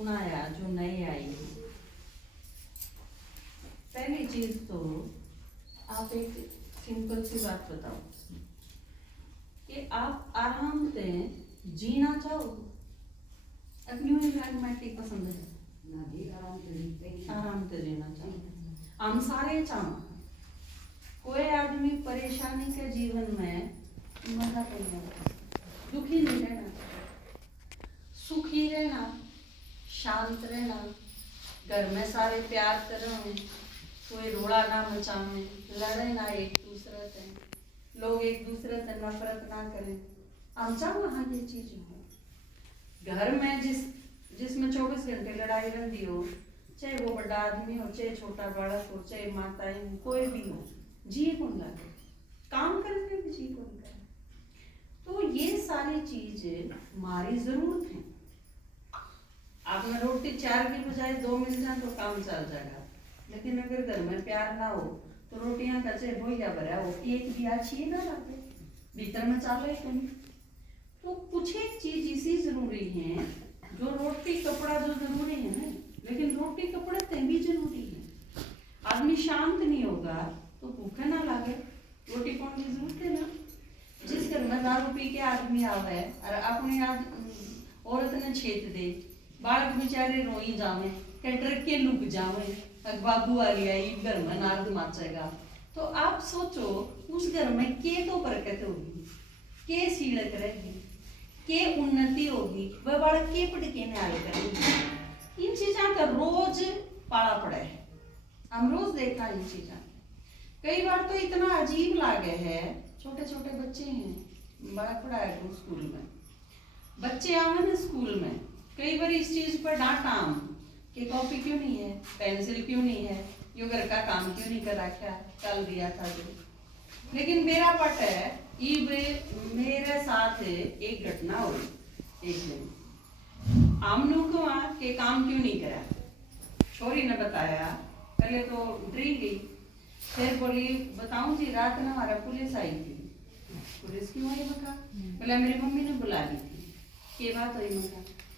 सुनाया जो नए आई है। पहली चीज तो आप एक सिंपल सी बात बताओ कि आप आराम से जीना चाहो? अपनी मैथमेटिक पसंद है ना जी, आराम से जीना चाहो। हम सारे चाहो कोई आदमी परेशानी के जीवन में मजा नहीं, दुखी नहीं रहना, सुखी रहना, शांत रहना, घर में सारे प्यार करें, कोई रोड़ा ना मचावे, लड़े ना एक दूसरे से, लोग एक दूसरे से नफरत ना करें। हम चाहो वहाँ ये चीज हो। घर में जिसमें 24 घंटे लड़ाई रहती हो, चाहे वो बड़ा आदमी हो, चाहे छोटा बालक हो, चाहे माताएं हो, कोई भी हो, जी कौन लगे, काम करने भी जी कौन करे। तो ये सारी चीज हमारी जरूरत है। आपने रोटी 4 की बजाय 2 मिल जाए तो काम चल जाएगा, लेकिन अगर घर में प्यार ना हो तो रोटियां कच्चे भोइया भरा हो, एक भी अच्छी ना लाते भीतर में चाले कहीं। तो कुछ एक चीज इसी जरूरी है, जो रोटी कपड़ा जो जरूरी है ना, लेकिन रोटी कपड़े ते भी जरूरी है। आदमी शांत नहीं होगा तो भूखे ना लागे, रोटी पानी की जरूरत है ना। जिस घर में दारू पी के आदमी आवे और अपने औरत ने छेत दे, बालक बेचारे रोई जावे, के डर के लुक जावे, बाबू आ गया घर में नारद माचेगा। तो आप सोचो उस घर में के तो बरकत होगी, के सीड़क रहेगी, के उन्नति होगी, वह बालक के पटके न्याय करेंगे। इन चीजों का रोज पाला पड़ा है, हम रोज देखा इन चीजों। कई बार तो इतना अजीब लागे है, छोटे छोटे बच्चे हैं, बड़ा पड़ा है स्कूल में, बच्चे आवे ना स्कूल में, कई बार इस चीज पर डांटा कि कॉपी क्यों नहीं है, पेंसिल क्यों नहीं है, यो घर का काम क्यों नहीं कर रखा, कल दिया था जो। लेकिन मेरा पट है, मेरे साथ एक घटना हुई एक दिन। आमनू को के काम क्यों नहीं करा, छोरी ने बताया, पहले तो डरी गई, फिर बोली बताऊं जी रात में हमारा पुलिस आई थी। पुलिस क्यों आई बता? बोला मेरी मम्मी ने बुला ली थी। क्या बात हुई?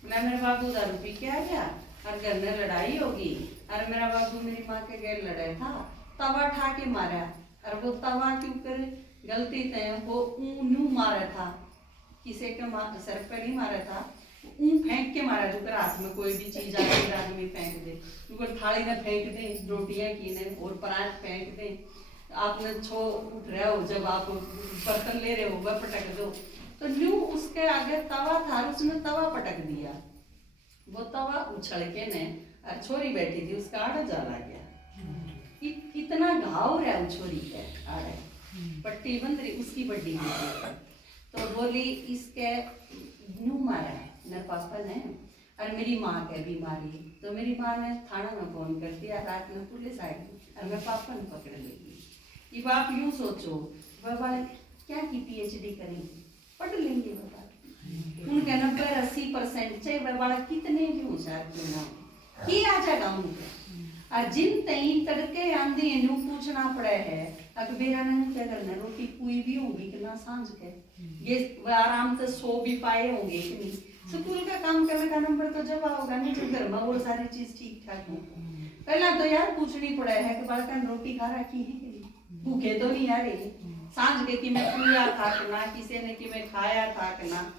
बोला मेरे बाबू दारू पी के आ गया और घर में लड़ाई होगी, और मेरा बाबू मेरी माँ के गैर लड़ाई था, तवा उठा के मारा, और वो तवा क्यों कर गलती थे वो ऊं मारा था, किसी के सर पे नहीं मारा था, ऊं फेंक के मारा, जो हाथ में कोई भी चीज आके आदमी फेंक दे, थाली में फेंक दे, रोटियां की ने और पराठ फेंक दे, आपने छो उठ रहे हो, जब आप बर्तन ले रहे हो वह पटक दो, तो न्यू उसके आगे तवा था, उसने तवा पटक दिया, वो तवा उछल के ने, और छोरी बैठी थी उसका आड़ा जला गया। इतना घाव रहा उस छोरी के आड़े, पट्टी बंद रही उसकी बड्डी में। तो बोली इसके न्यू मारा मेरे पापा ने, और मेरी माँ के बीमारी, तो मेरी माँ ने थाना में फोन कर दिया, रात में पुलिस आई और मेरे पापा ने पकड़ लेगी। ये आप यूं सोचो, वह वाले क्या की PhD करेंगे, पढ़ लेंगे बाबा, उनके 90-80% चाहे वह वाला कितने भी होशियार क्यों ना हो, की आ जाएगा उनके। और जिन तई तड़के आंधी न्यू पूछना पड़े है, अकबेरा ने क्या करना, रोटी कोई भी होगी कि ना सांझ के, ये वह आराम से सो भी पाए होंगे कि नहीं, स्कूल का काम करने का नंबर तो जब आओगा नहीं, जब घर में वो सारी चीज ठीक ठाक हो। पहला तो यार पूछनी पड़े है कि बालका रोटी खा रखी है कि नहीं, भूखे तो नहीं आ रही, सांझ के कि मैं पूजा था कि ना, किसी ने कि मैं खाया था कि ना।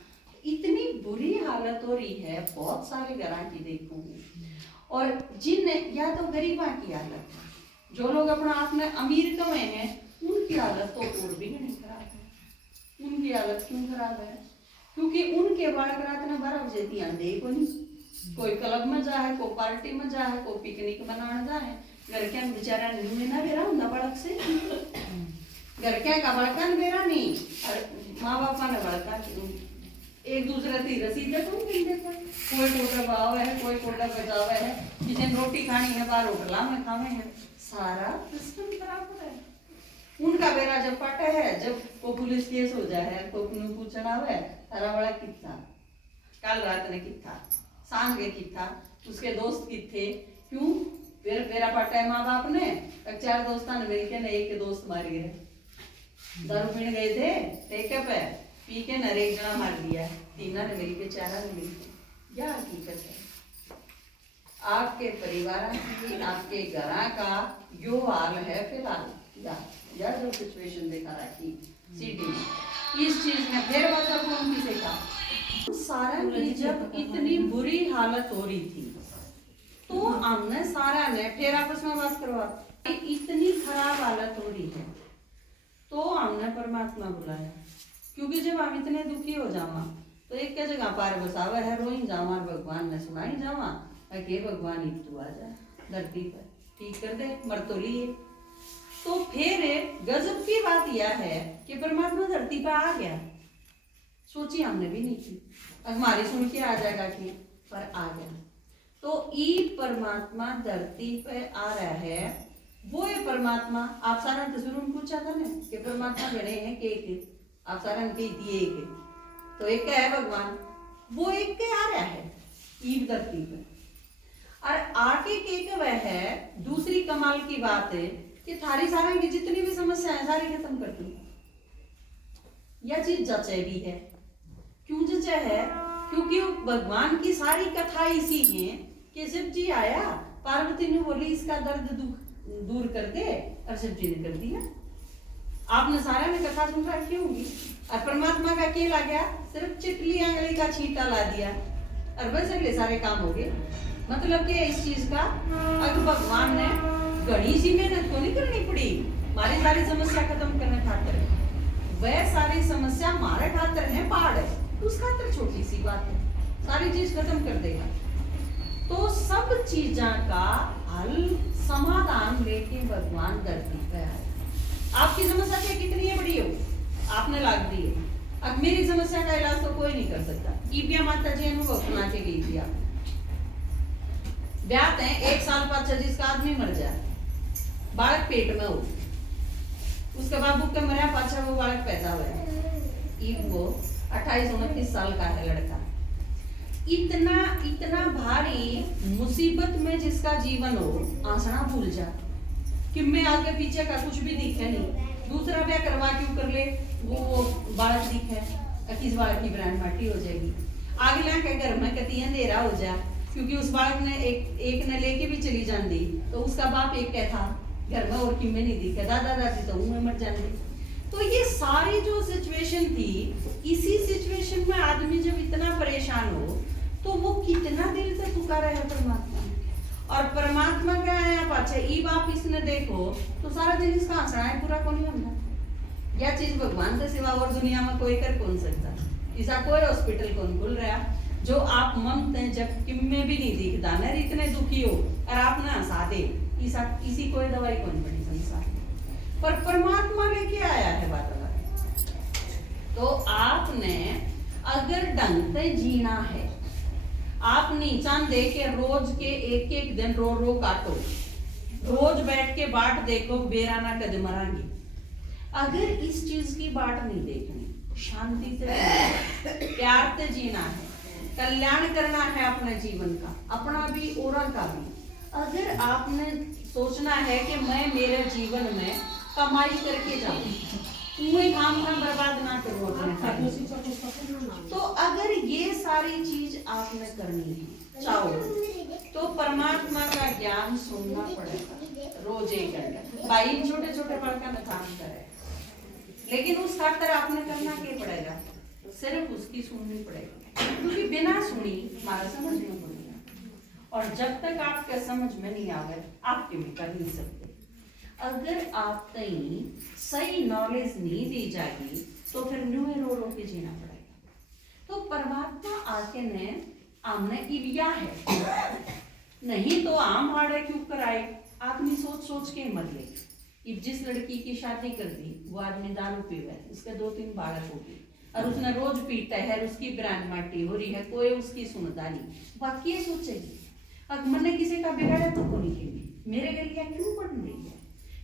इतनी बुरी हालत हो रही है, बहुत सारे घरों की देखूंगी, और जिन या तो गरीबा की हालत है, जो लोग अपना आप में अमीर कमे हैं उनकी हालत तो और भी नहीं खराब है। उनकी हालत क्यों खराब है? क्योंकि उनके बालक रात में 12 बजे दिया दे को नहीं, कोई क्लब में जाए, कोई पार्टी में जाए, कोई पिकनिक मनाने जाए, घर के बेचारा नहीं ना बेरा होता बड़क से, घर के का बड़का बेरा नहीं, और माँ बापा ने बड़का एक दूसरे से रसीद तुम मिल देते, कोई टोटा बाव है, कोई टोटा बचावा है, किसी रोटी खानी है बाहर होटला में खावे हैं, सारा सिस्टम खराब हो रहा है। उनका बेरा जब पटे है, जब को पुलिस केस हो जाए है, को पूछना है तारा वाला कितना कल रात ने कितना सांझ के कितना, उसके दोस्त किथे क्यों, फिर बेरा पटा है माँ बाप ने, 4 दोस्तान ने मिलके ने एक दोस्त मार गए, दारू पीने गए थे, टेके पे पी के नरेक जना मार दिया, 3 ने मिलके 4 ने मिलके, क्या हकीकत है। आपके परिवार की, आपके घर का यो हाल है फिलहाल, या जो सिचुएशन दिखा रखी सिटी में, इस चीज में फिर वजह कौन किसी का, सारा की जब इतनी बुरी हालत हो रही थी तो हमने सारा ने फिर आपस में बात करवा, इतनी खराब हालत हो रही है तो हमने परमात्मा बुलाया, क्योंकि जब हम इतने दुखी हो जावा तो एक क्या जगह पार बसावा है, रोई जावा भगवान ने सुनाई जावा के भगवान ही तू आ जा धरती पर ठीक कर दे, मर तो लिए। तो फिर गजब की बात यह है कि परमात्मा धरती पर आ गया, सोची हमने भी नहीं की, हमारी सुन के आ जाएगा कि, पर आ गया। तो ई परमात्मा धरती पे आ रहा है, वो है परमात्मा। आप सारा शुरू में पूछा था ना कि परमात्मा गणे हैं के एक, आप सारा के एक है, तो एक है भगवान, वो एक के आ रहा है ईब धरती पे, और आके के वह है। दूसरी कमाल की बात है कि थारी सारा की जितनी भी समस्या है सारी खत्म कर दूं। यह चीज जचे भी है, क्यों जचे है, क्योंकि भगवान की सारी कथा इसी है कि शिव जी आया, पार्वती ने बोली इसका दर्द दूर कर दे, और शिव जी ने कर दिया। आपने सारा ने कथा सुन रखी होगी, और परमात्मा का क्या लग गया, सिर्फ चिटली आंगली का छींटा ला दिया और बस अगले सारे काम हो गए। मतलब कि इस चीज का अगर भगवान ने घड़ी सी मेहनत को नहीं करनी पड़ी हमारी सारी समस्या खत्म करने खातिर, वह सारी समस्या हमारे खातिर है, पहाड़ है उस खातिर छोटी सी बात है, सारी चीज खत्म कर देगा। तो सब चीजा का हल समाधान लेके भगवान धरती पे आए। आपकी समस्या क्या कितनी है बड़ी हो, आपने लाग दी है, अब मेरी समस्या का इलाज तो कोई नहीं कर सकता। ईबिया माता जी अनुभव सुना के गई थी, आप ब्यात है 1 साल पाछा जिसका आदमी मर जाए, बालक पेट में हो, उसके बाद बुक के मरा पाछा वो बालक पैदा हुआ, वो 28-29 साल का है लड़का। इतना भारी मुसीबत में जिसका जीवन हो, आसना भूल जा कि मैं आगे पीछे का कुछ भी दिखे नहीं, दूसरा ब्याह करवा क्यों कर ले, वो बालक दिखे, किस बालक की ब्रांड माटी हो जाएगी, आगे लाके घर में कती अंधेरा हो जा, क्योंकि उस बालक ने एक ने लेके भी चली जाती तो उसका बाप एक क्या था घर में, और किमें नहीं दिखे, दादा दादी तो उनमें मर जाते। तो ये सारी जो सिचुएशन थी, इसी सिचुएशन में आदमी जब इतना परेशान हो तो वो कितना दिल से पुकारा है परमात्मा, और परमात्मा क्या है पाछे ई बाप इसने देखो तो सारा दिन इसका हंसना है पूरा कौन नहीं होता। यह चीज भगवान से सिवा और दुनिया में कोई कर कौन सकता, ऐसा कोई हॉस्पिटल कौन खुल रहा जो आप ममते जब किम्मे भी नहीं दिखता ना, इतने दुखी हो और आप ना हंसा दे, इसी कोई दवाई कौन बड़ी संसार, पर परमात्मा लेके आया है बात अलग। तो आपने अगर ढंग से जीना है, आप नीचा दे के रोज के एक दिन रो काटो, रोज बैठ के बाट देखो बेराना कद मरांगी। अगर इस चीज की बाट नहीं देखनी, शांति से प्यार से जीना है, कल्याण करना है अपने जीवन का, अपना भी और का भी। अगर आपने सोचना है कि मैं मेरे जीवन में कमाई करके जाऊं, कोई काम ना बर्बाद ना करूं अपने, तो अगर ये सारी चीज आपने करनी है चाहो तो परमात्मा का ज्ञान सुनना पड़ेगा रोज 1 घंटा। भाई छोटे छोटे बालका न काम करे, लेकिन उस खातर आपने करना क्या पड़ेगा, सिर्फ उसकी सुननी पड़ेगी, क्योंकि बिना सुनी हमारा समझ नहीं पड़ेगा, और जब तक आपके समझ में नहीं आवे आप भी कर नहीं सकते। अगर आप कहीं सही नॉलेज नहीं दी जाएगी तो फिर न्यू रो रो के जीना पड़ेगा। तो परमात्मा आके ने आमने इविया है नहीं तो आम हाड़े क्यों कराए, आदमी सोच सोच के मर ले। अब जिस लड़की की शादी कर दी वो आदमी दारू पीवे, उसके 2-3 बालक हो गए और उसने रोज पीटा है, उसकी ब्रांड माटी हो रही है, कोई उसकी सुनता नहीं, बाकी ये सोचेगी अब मैंने किसी का बिगाड़ा तो को नहीं, मेरे गलिया क्यों पड़ रही है,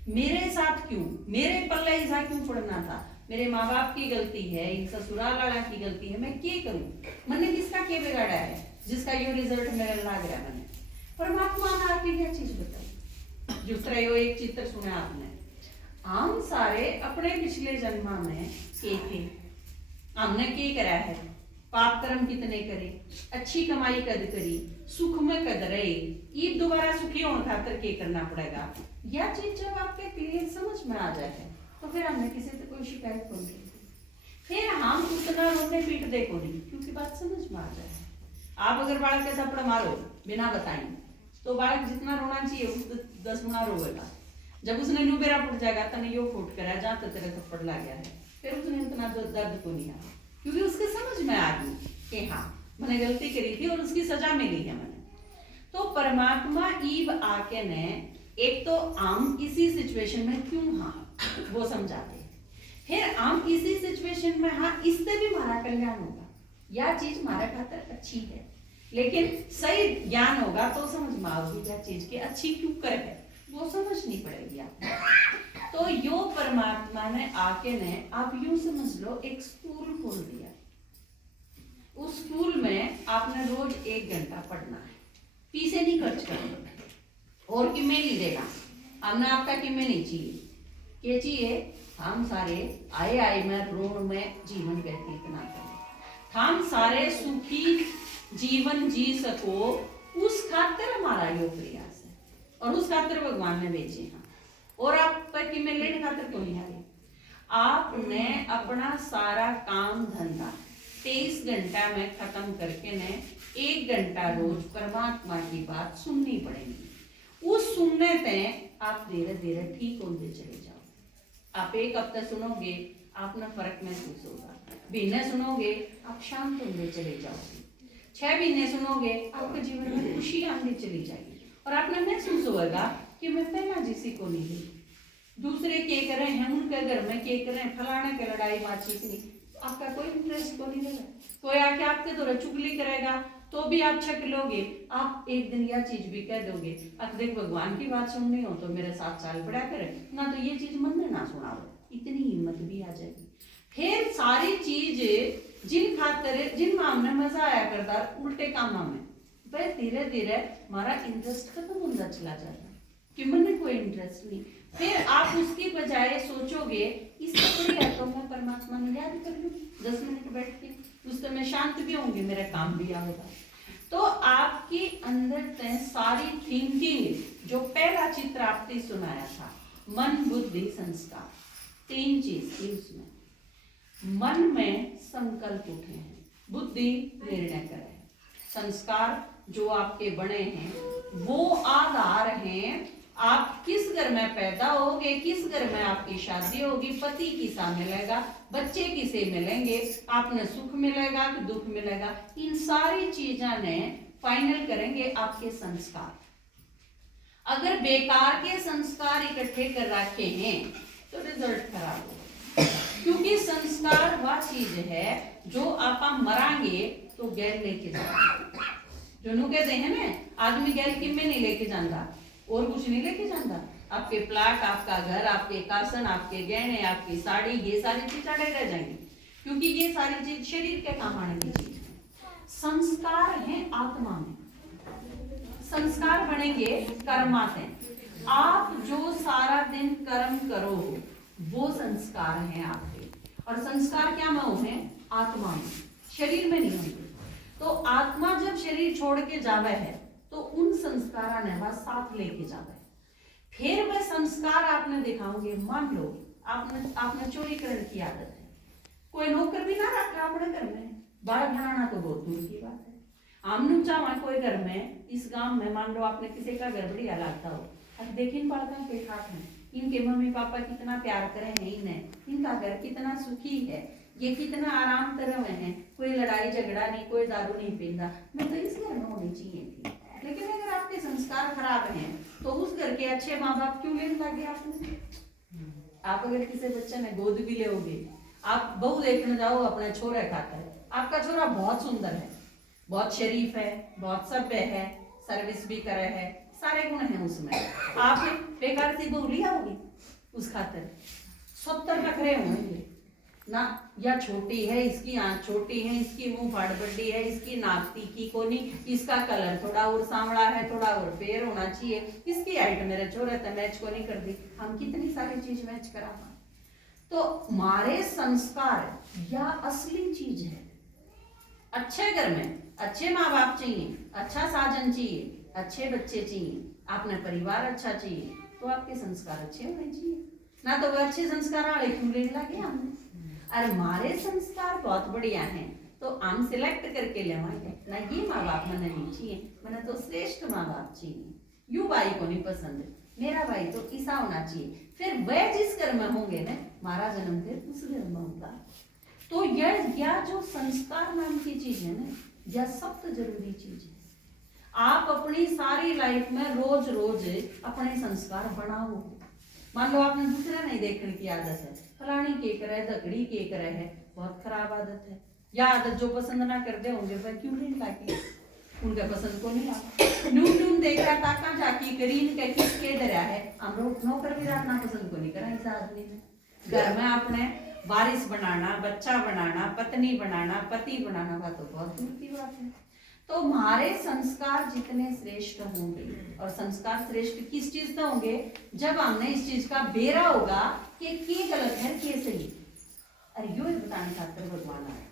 मेरे साथ क्यों, मेरे पल्ले ऐसा क्यों पड़ना था, मेरे माँ बाप की गलती है, इन ससुराल वाला की गलती है, मैं क्या करूं, मैंने किसका क्या बिगाड़ा है जिसका ये रिजल्ट मेरे लग रहा है। मैंने परमात्मा ने आके क्या चीज बताई, दूसरा यो एक चित्र सुना आपने, हम सारे अपने पिछले जन्म में के थे, हमने क्या करा है, पाप कर्म कितने करे, अच्छी कमाई कद करी, सुख में कदरे ये दोबारा सुखी होने खातर के करना पड़ेगा। यह चीज जब आपके क्लियर समझ में आ जाए तो फिर हमने किसी से कोई शिकायत को नहीं, फिर हम उतना रोने पीट दे को नहीं, क्योंकि बात समझ में आ जाए। आप अगर बालक के थप्पड़ मारो बिना बताए तो बालक जितना रोना चाहिए उस 10 गुना रोएगा। जब उसने न्यू बेरा फुट जाएगा तने यो फुट करा जहाँ तक तेरे थप्पड़ लग गया है, फिर उसने उतना दर्द को नहीं आया, क्योंकि उसके समझ में आ गई कि हाँ मैंने गलती करी थी और उसकी सजा मिली है मैंने। तो परमात्मा ईब आके ने एक तो हम इसी सिचुएशन में क्यों हाँ वो समझाते, फिर हम इसी सिचुएशन में हाँ इससे भी हमारा कल्याण होगा, यह चीज हमारे खातर अच्छी है, लेकिन सही ज्ञान होगा तो समझ में आओगी यह चीज की अच्छी क्यों कर है, वो समझनी पड़ेगी आपको। तो यो परमात्मा ने आके ने आप यूं समझ लो एक स्कूल खोल दिया, उस स्कूल में आपने रोज 1 घंटा पढ़ना है, फीसे नहीं खर्च करना और किमें नहीं देना, हमने आपका किमें नहीं चाहिए, क्या चाहिए हम सारे आए आए में ऋण में जीवन व्यतीत ना करें, हम सारे सुखी जीवन जी सको, उस खातिर हमारा यो प्रयास है और उस खातिर भगवान ने भेजे हैं। और आप किमें लेने खातिर को नहीं आए, आपने अपना सारा काम धंधा 23 घंटा में खत्म करके ने 1 घंटा रोज परमात्मा की बात सुननी पड़ेगी। उस सुनने से आप धीरे धीरे ठीक होते चले जाओ। आप 1 हफ्ता सुनोगे आपने फर्क महसूस होगा, महीने सुनोगे आप शांत होते चले जाओगे, 6 महीने सुनोगे आपके जीवन में खुशी आने चली जाएगी और आपने महसूस होगा कि मैं पहला जिसी को नहीं ली, दूसरे के कर रहे हैं उनके घर में के कर रहे हैं, फलाने के लड़ाई बातचीत नहीं, आपका कोई इंटरेस्ट को नहीं लगा, कोई आके आपके द्वारा चुगली करेगा तो भी आप छक लोगे, आप एक दिन यह चीज भी कह दोगे अब देख भगवान की बात सुननी हो तो मेरे साथ चाल पड़ा करे ना, तो ये चीज मन में ना सुनाओ, इतनी हिम्मत भी आ जाएगी। फिर सारी चीज जिन खातर जिन काम में मजा आया करता उल्टे कामों में वह धीरे धीरे हमारा इंटरेस्ट खत्म होता चला जाता है कि मैंने कोई इंटरेस्ट नहीं, फिर आप उसकी बजाय सोचोगे इससे है तो मैं परमात्मा ने याद कर लूं 10 मिनट बैठ के, उस समय शांत भी होंगे, मेरा काम भी होगा। तो आपके अंदर से सारी थिंकिंग जो पहला चित्र आपने सुनाया था मन बुद्धि संस्कार 3 चीज थी उसमें। मन में संकल्प उठे हैं, बुद्धि निर्णय करे, संस्कार जो आपके बने हैं वो आधार हैं आप किस घर में पैदा होगे, किस घर में आपकी शादी होगी, पति किसा मिलेगा, बच्चे किसे मिलेंगे, आपने सुख मिलेगा कि दुख मिलेगा, इन सारी चीजों ने फाइनल करेंगे आपके संस्कार। अगर बेकार के संस्कार इकट्ठे कर रखे हैं तो रिजल्ट खराब होगा, क्योंकि संस्कार वह चीज है जो आप मरांगे तो गैर लेके जाएंगे। जो नु कहते हैं ना आदमी गैर किमें नहीं लेके जाता और कुछ नहीं लेके जाता, आपके प्लाट, आपका घर, आपके कासन, आपके गहने, आपकी साड़ी, ये सारी चीज अड़े रह जाएंगी, क्योंकि ये सारी चीज शरीर के काम आने की चीज है। संस्कार है आत्मा में, संस्कार बनेंगे कर्मा से, आप जो सारा दिन कर्म करो वो संस्कार हैं आपके, और संस्कार क्या में है आत्मा में, शरीर में नहीं होंगे। तो आत्मा जब शरीर छोड़ के जावे है तो उन संस्कारा ने वह साथ लेके जावे, फिर वह संस्कार आपने दिखाओगे। मान लो आपने चोरी करने की आदत है, कोई नौकर भी ना रखा अपने घर में, बाहर बनाना तो बहुत दूर की बात है। आमनु चावा कोई घर में इस गांव में मान लो आपने किसी का घर बढ़िया लगता हो, अब देखिए बालकों के ठाक है, इनके मम्मी पापा कितना प्यार करे हैं इन्हें, इनका घर कितना सुखी है, ये कितना आराम कर रहे हैं, कोई लड़ाई झगड़ा नहीं, कोई दारू नहीं पीता, मैं तो इस घर में होनी चाहिए थी। लेकिन अगर आपके संस्कार खराब हैं तो उस घर के अच्छे माँ बाप क्यों लेने लगे आपने? आप अगर किसी बच्चे ने गोद भी लेोगे, आप बहू देखने जाओ अपने छोरे खाकर, आपका छोरा बहुत सुंदर है, बहुत शरीफ है, बहुत सभ्य है, सर्विस भी करे है, सारे गुण हैं उसमें, आप बेकार से बहू लिया होगी उस खातर 70 रख रहे होंगे ना, या छोटी है, इसकी आंख छोटी है, इसकी मुंह फाड़ बड्डी है, इसकी नाक तीखी कोनी, इसका कलर थोड़ा और सांवला है, थोड़ा और फेयर होना चाहिए, इसकी हाइट मेरे छोरे तो मैच को नहीं कर दी, हम कितनी सारी चीज मैच करा। तो हमारे संस्कार या असली चीज है। अच्छे घर में अच्छे माँ बाप चाहिए, अच्छा साजन चाहिए, अच्छे बच्चे चाहिए, अपना परिवार अच्छा चाहिए, तो आपके संस्कार अच्छे होने चाहिए। ना तो वो अच्छे संस्कार वाले क्यों लेने लगे हमने। और हमारे संस्कार बहुत बढ़िया हैं तो हम सिलेक्ट करके लेवाएंगे ना, ये माँ बाप मैंने नहीं चाहिए, मैंने तो श्रेष्ठ माँ बाप चाहिए। यू भाई को नहीं पसंद, मेरा भाई तो ऐसा होना चाहिए। फिर वह जिस घर में होंगे ना, हमारा जन्म फिर उस घर में होगा। तो यह जो संस्कार नाम की चीज है ना, यह सबसे जरूरी चीज है। आप अपनी सारी लाइफ में रोज रोज अपने संस्कार बनाओ। मान लो आपने दूसरा नहीं देखने की आदत है, फलानी के करे, दकड़ी के करे है, बहुत खराब आदत है। या आदत जो पसंद ना करते होंगे वह क्यों नहीं लाके, उनका पसंद को नहीं आता। नून नून देख रहा ताका जाकी करीन के किसके डरा है, हम लोग नौकर भी रखना पसंद को नहीं करा इस आदमी ने। घर में अपने वारिस बनाना, बच्चा बनाना, पत्नी बनाना, पति बनाना, वह तो बहुत दूर की बात है। तो हमारे संस्कार जितने श्रेष्ठ होंगे, और संस्कार श्रेष्ठ किस चीज से होंगे, जब हमने इस चीज का बेरा होगा कि गलत है के सही, अरे यो बताने खातिर भगवान आया।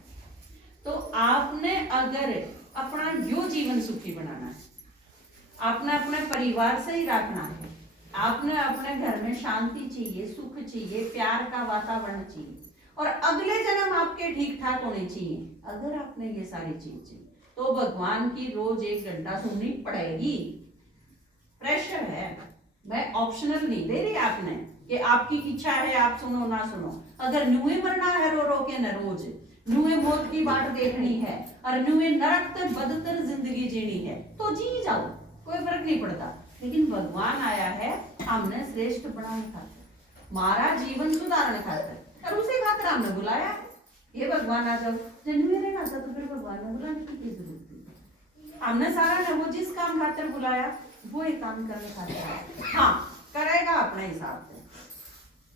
तो आपने अगर अपना यो जीवन सुखी बनाना है, आपने अपने परिवार से ही रखना है, आपने अपने घर में शांति चाहिए, सुख चाहिए, प्यार का वातावरण चाहिए, और अगले जन्म आपके ठीक ठाक होने चाहिए। अगर आपने ये सारी चीज चाहिए तो भगवान की रोज 1 घंटा सुननी पड़ेगी। प्रेशर है, मैं ऑप्शनल नहीं दे रही आपने कि आपकी इच्छा है आप सुनो ना सुनो। अगर नुए मरना है रो रो के न रोज, नुए मौत की बाट देखनी है और नुए नरक तक बदतर जिंदगी जीनी है तो जी जाओ, कोई फर्क नहीं पड़ता। लेकिन भगवान आया है हमने श्रेष्ठ बनाने खातिर, हमारा जीवन सुधारने खातिर, और उसे खातिर हमने बुलाया ये भगवान आ जाओ। जन्मे रहना था तो फिर भगवान ने बुलाने की जरूरत थी। हमने सारा ने वो जिस काम खातिर बुलाया वो एक काम करने खातिर आया। हाँ करेगा अपने हिसाब से,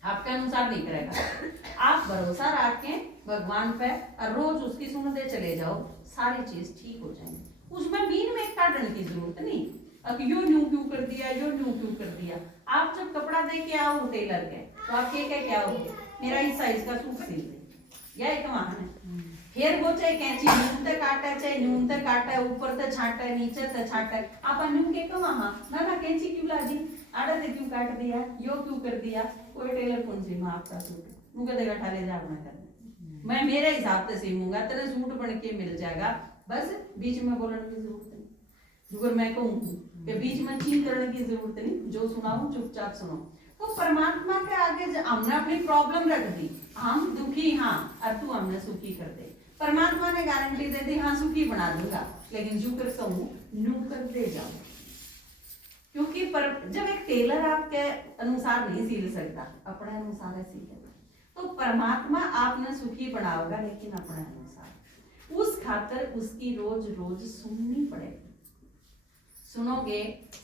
आपके अनुसार नहीं करेगा। आप भरोसा रख के भगवान पे और रोज उसकी सुनते चले जाओ, सारी चीज ठीक हो जाएंगी। उसमें बीन में काटने की जरूरत नहीं, अब यो न्यू क्यों कर दिया, यो न्यू क्यों कर दिया। आप जब कपड़ा दे के आओ टेलर के तो आप क्या हो, मेरा इस साइज का सूट सिल दे, यह एक वाहन है। फिर वो चाहे कैंची न्यून तक काटा है, चाहे न्यून तक काटा है, ऊपर तक छाटा है, नीचे तक छाटा है, आप न्यू के कमा ना कैंची क्यों ला दी, आड़ा से क्यों काट दिया, यो क्यों कर दिया। कोई टेलर कौन सी माँ आपका सूट मुझे देगा ठाले जा अपना करना, मैं मेरे हिसाब से सीमूंगा, तेरे सूट बन के मिल जाएगा। बस बीच में बोलने की जरूरत नहीं, अगर मैं कहूँ कि बीच में चीन करने की जरूरत नहीं, जो सुनाऊं चुपचाप सुनो। तो परमात्मा के आगे हमने अपनी प्रॉब्लम रख दी, हम दुखी हाँ और तू हमने सुखी कर दे। परमात्मा ने गारंटी दे दी हाँ सुखी बना दूंगा, लेकिन जो कर कहूँ नू कर दे जाओ। क्योंकि जब एक टेलर आपके अनुसार नहीं सिल सकता, अपने अनुसार है सिलेगा, तो परमात्मा आपने सुखी बनाओगा लेकिन अपने अनुसार। उस खातर उसकी रोज रोज सुननी पड़ेगी, सुनोगे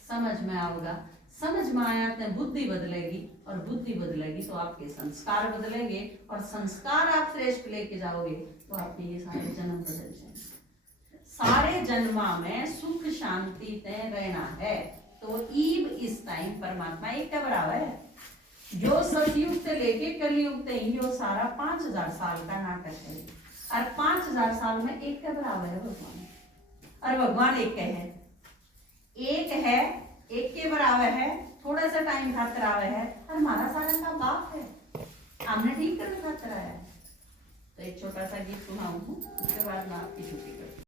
समझ में आओगा, समझ में आया तो बुद्धि बदलेगी, और बुद्धि बदलेगी तो आपके संस्कार बदलेंगे, और संस्कार आप श्रेष्ठ लेके जाओगे तो आपके ये सारे जन्म बदल जाएंगे। सारे जन्मा में सुख शांति तय रहना है तो ईब इस टाइम परमात्मा एक का बराबर है। जो सतयुग से लेके कलयुग तक यो सारा 5000 साल का नाटक है, और 5000 साल में एक का बराबर है भगवान, और भगवान एक है, एक है, एक के बराबर है, थोड़ा सा टाइम खातिर आवे है, और हमारा सारा का बाप है, हमने ठीक करने खातिर आया है। तो एक छोटा सा गीत सुनाऊं, उसके बाद मैं आपकी छुट्टी करूँ।